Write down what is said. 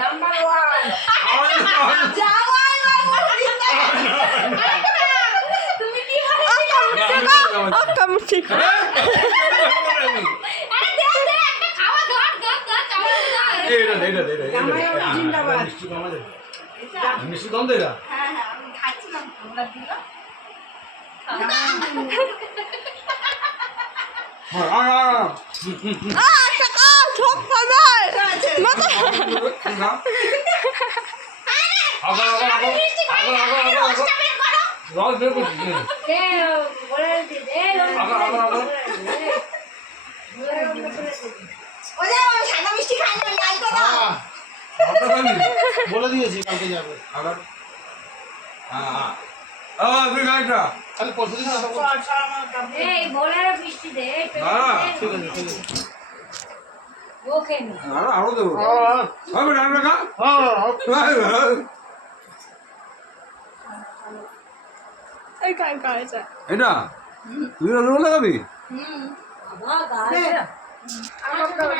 number 1 জামাই তুমি কি কামড়ছে আরে দে দে একটা খাওয়া ধর ধর ধর জামাই জিন্দাবাদ মিষ্টি দম দেগা হ্যাঁ হ্যাঁ আমি খাচ্ছিলাম তোমরা দিল ঠক পাবে রস বের করছি দে বলে দে ওরে সাদা মিষ্টি খাই না লাল কথা বলে দিয়েছি কালকে যাবে আবার তুই গাড়িটা খালি পরশু দিন আসা এই বলে মিষ্টি দে ঠিক আছে ঠিক আছে ওকে নি আরো দেবো হবে না আমরা খা এই কাই কাইছে এটা তুই রোল লাগাবি বাবা গাছ